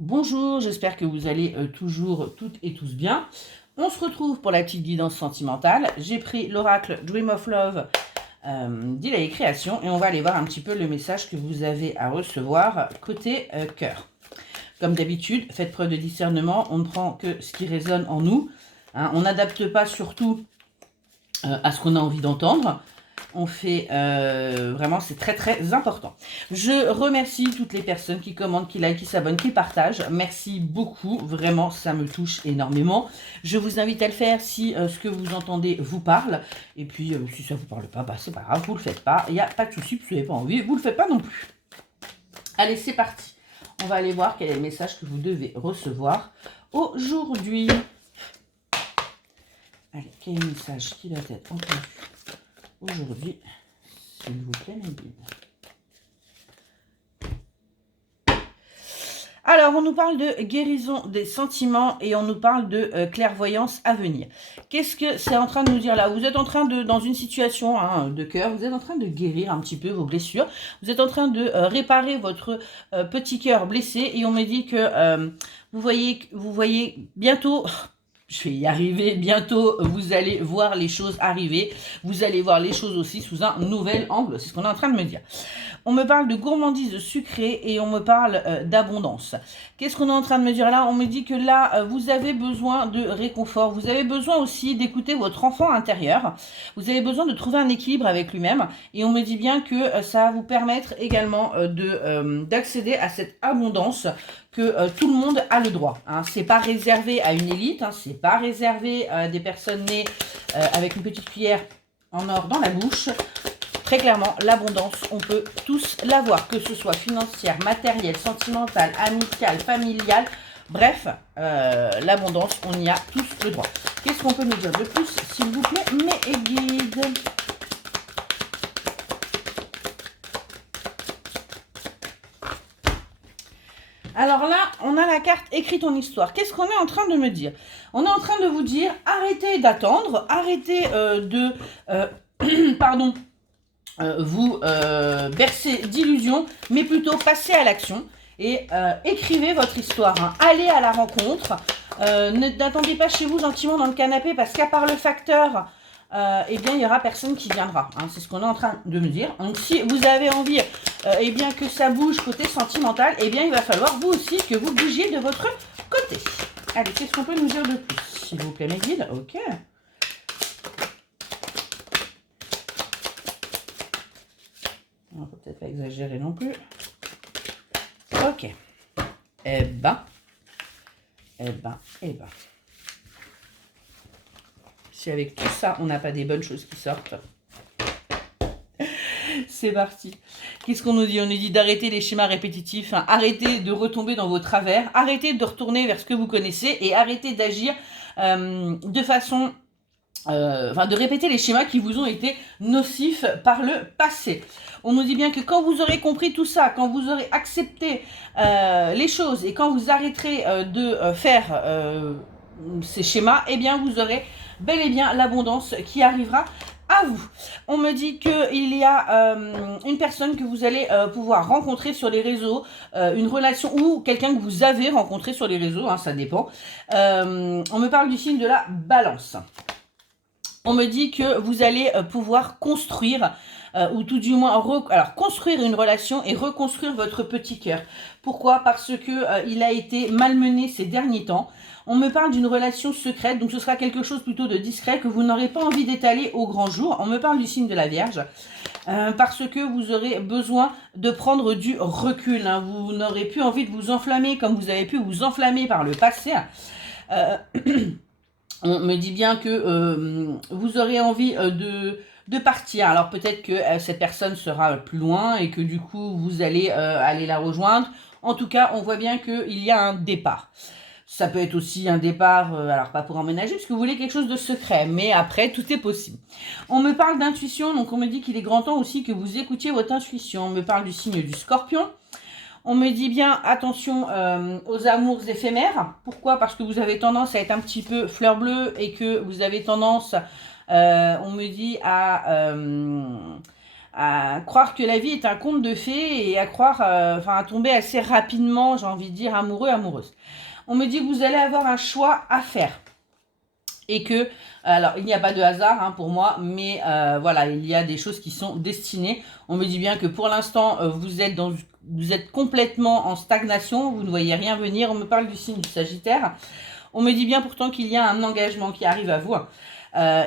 Bonjour, j'espère que vous allez toujours toutes et tous bien. On se retrouve pour la petite guidance sentimentale. J'ai pris l'oracle Dream of Love d'Ilaï Création et on va aller voir un petit peu le message que vous avez à recevoir côté cœur. Comme d'habitude, faites preuve de discernement, on ne prend que ce qui résonne en nous. Hein, on n'adapte pas surtout à ce qu'on a envie d'entendre. On fait vraiment, c'est très très important. Je remercie toutes les personnes qui commentent, qui likent, qui s'abonnent, qui partagent. Merci beaucoup, vraiment, ça me touche énormément. Je vous invite à le faire si ce que vous entendez vous parle. Et puis, si ça ne vous parle pas, bah, c'est pas grave, vous ne le faites pas. Il n'y a pas de souci, si vous n'avez pas envie, vous ne le faites pas non plus. Allez, c'est parti. On va aller voir quel est le message que vous devez recevoir aujourd'hui. Allez, quel est le message qui doit être entendu aujourd'hui, s'il vous plaît, mes guides. Alors, on nous parle de guérison des sentiments et on nous parle de clairvoyance à venir. Qu'est-ce que c'est en train de nous dire là? Vous êtes en train de, dans une situation de cœur, vous êtes en train de guérir un petit peu vos blessures. Vous êtes en train de réparer votre petit cœur blessé et on me dit que vous voyez bientôt... Je vais y arriver, bientôt vous allez voir les choses arriver, vous allez voir les choses aussi sous un nouvel angle, c'est ce qu'on est en train de me dire. On me parle de gourmandise sucrée et on me parle d'abondance. Qu'est-ce qu'on est en train de me dire là? On me dit que là, vous avez besoin de réconfort, vous avez besoin aussi d'écouter votre enfant intérieur, vous avez besoin de trouver un équilibre avec lui-même et on me dit bien que ça va vous permettre également d'accéder à cette abondance que tout le monde a le droit. Hein. C'est pas réservé à une élite, hein, c'est pas réservé à des personnes nées avec une petite cuillère en or dans la bouche. Très clairement, l'abondance, on peut tous l'avoir, que ce soit financière, matérielle, sentimentale, amicale, familiale. Bref, l'abondance, on y a tous le droit. Qu'est-ce qu'on peut nous dire de plus, s'il vous plaît, mes guides? Alors là, on a la carte « Écris ton histoire ». Qu'est-ce qu'on est en train de me dire? On est en train de vous dire, arrêtez d'attendre, arrêtez de... pardon, vous bercer d'illusions, mais plutôt passez à l'action et écrivez votre histoire. Hein. Allez à la rencontre. N'attendez pas chez vous gentiment dans le canapé parce qu'à part le facteur... eh bien, il n'y aura personne qui viendra. Hein, c'est ce qu'on est en train de me dire. Donc, si vous avez envie eh bien, que ça bouge côté sentimental, eh bien, il va falloir vous aussi que vous bougiez de votre côté. Allez, qu'est-ce qu'on peut nous dire de plus, s'il vous plaît, mes guides? Ok. On ne peut peut-être pas exagérer non plus. Ok. Eh ben. Si avec tout ça, on n'a pas des bonnes choses qui sortent. C'est parti. Qu'est-ce qu'on nous dit? On nous dit d'arrêter les schémas répétitifs, hein, arrêtez de retomber dans vos travers, arrêtez de retourner vers ce que vous connaissez et arrêtez d'agir de façon... de répéter les schémas qui vous ont été nocifs par le passé. On nous dit bien que quand vous aurez compris tout ça, quand vous aurez accepté les choses et quand vous arrêterez de faire ces schémas, eh bien vous aurez bel et bien l'abondance qui arrivera à vous. On me dit qu'il y a une personne que vous allez pouvoir rencontrer sur les réseaux, une relation ou quelqu'un que vous avez rencontré sur les réseaux, hein, ça dépend. On me parle du signe de la balance. On me dit que vous allez pouvoir construire, ou tout du moins construire une relation et reconstruire votre petit cœur. Pourquoi? Parce que il a été malmené ces derniers temps. On me parle d'une relation secrète, donc ce sera quelque chose plutôt de discret que vous n'aurez pas envie d'étaler au grand jour. On me parle du signe de la Vierge, parce que vous aurez besoin de prendre du recul. Hein. Vous n'aurez plus envie de vous enflammer comme vous avez pu vous enflammer par le passé. On me dit bien que vous aurez envie de partir. Alors peut-être que cette personne sera plus loin et que du coup vous allez aller la rejoindre. En tout cas, on voit bien qu'il y a un départ. Ça peut être aussi un départ, alors pas pour emménager, parce que vous voulez quelque chose de secret, mais après, tout est possible. On me parle d'intuition, donc on me dit qu'il est grand temps aussi que vous écoutiez votre intuition. On me parle du signe du Scorpion. On me dit bien attention aux amours éphémères. Pourquoi? Parce que vous avez tendance à être un petit peu fleur bleue et que vous avez tendance, on me dit, à croire que la vie est un conte de fées et à croire, enfin à tomber assez rapidement, j'ai envie de dire, amoureux, amoureuse. On me dit que vous allez avoir un choix à faire. Et que, alors il n'y a pas de hasard hein, pour moi, mais voilà, il y a des choses qui sont destinées. On me dit bien que pour l'instant, vous êtes complètement en stagnation, vous ne voyez rien venir. On me parle du signe du Sagittaire. On me dit bien pourtant qu'il y a un engagement qui arrive à vous.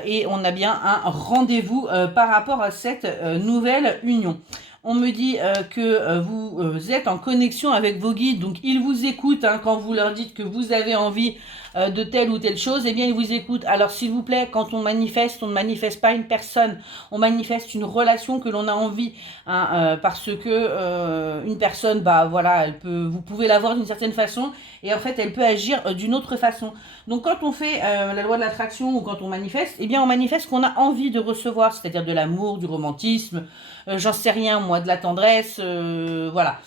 Et on a bien un rendez-vous par rapport à cette nouvelle union. On me dit que vous êtes en connexion avec vos guides, donc ils vous écoutent hein, quand vous leur dites que vous avez envie de telle ou telle chose, eh bien ils vous écoutent. Alors s'il vous plaît, quand on ne manifeste pas une personne, on manifeste une relation que l'on a envie, hein, parce que une personne, bah voilà, vous pouvez la voir d'une certaine façon, et en fait elle peut agir d'une autre façon. Donc quand on fait la loi de l'attraction ou quand on manifeste, eh bien on manifeste qu'on a envie de recevoir, c'est-à-dire de l'amour, du romantisme, j'en sais rien moi, de la tendresse, voilà.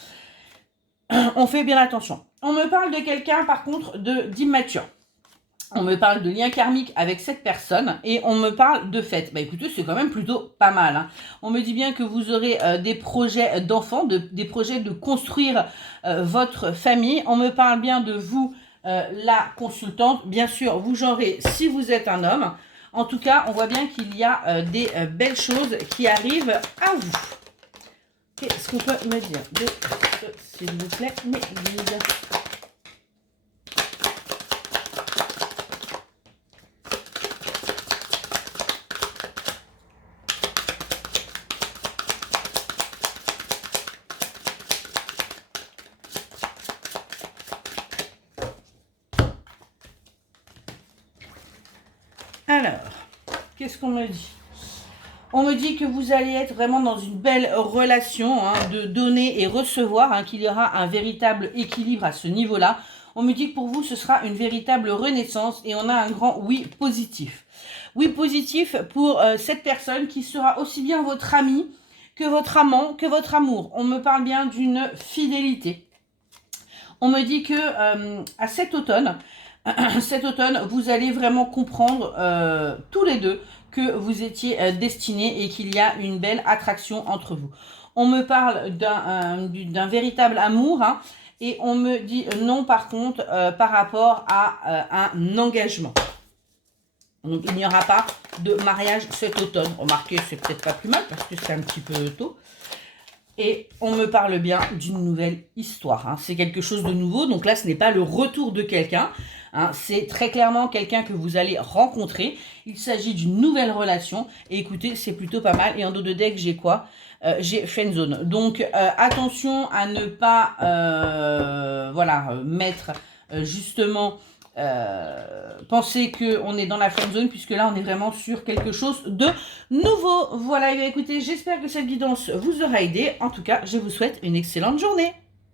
On fait bien attention. On me parle de quelqu'un par contre d'immature. On me parle de lien karmique avec cette personne et on me parle de fête. Bah écoutez, c'est quand même plutôt pas mal. Hein. On me dit bien que vous aurez des projets d'enfants, des projets de construire votre famille. On me parle bien de vous, la consultante. Bien sûr, vous genrez si vous êtes un homme. En tout cas, on voit bien qu'il y a des belles choses qui arrivent à vous. Qu'est-ce qu'on peut me dire de ce, s'il vous plaît, mes guides? Alors, qu'est-ce qu'on me dit? On me dit que vous allez être vraiment dans une belle relation hein, de donner et recevoir, hein, qu'il y aura un véritable équilibre à ce niveau-là. On me dit que pour vous, ce sera une véritable renaissance et on a un grand oui positif. Oui positif pour cette personne qui sera aussi bien votre ami que votre amant, que votre amour. On me parle bien d'une fidélité. On me dit que à cet automne, vous allez vraiment comprendre tous les deux que vous étiez destinés et qu'il y a une belle attraction entre vous. On me parle d'un véritable amour hein, et on me dit non par contre par rapport à un engagement. Donc il n'y aura pas de mariage cet automne. Remarquez, c'est peut-être pas plus mal parce que c'est un petit peu tôt. Et on me parle bien d'une nouvelle histoire. Hein. C'est quelque chose de nouveau. Donc là, ce n'est pas le retour de quelqu'un. Hein. C'est très clairement quelqu'un que vous allez rencontrer. Il s'agit d'une nouvelle relation. Et écoutez, c'est plutôt pas mal. Et en dos de deck, j'ai quoi? J'ai friendzone. Donc attention à ne pas voilà, mettre justement... penser qu'on est dans la friendzone puisque là on est vraiment sur quelque chose de nouveau. Voilà, et bien, écoutez, j'espère que cette guidance vous aura aidé. En tout cas, je vous souhaite une excellente journée.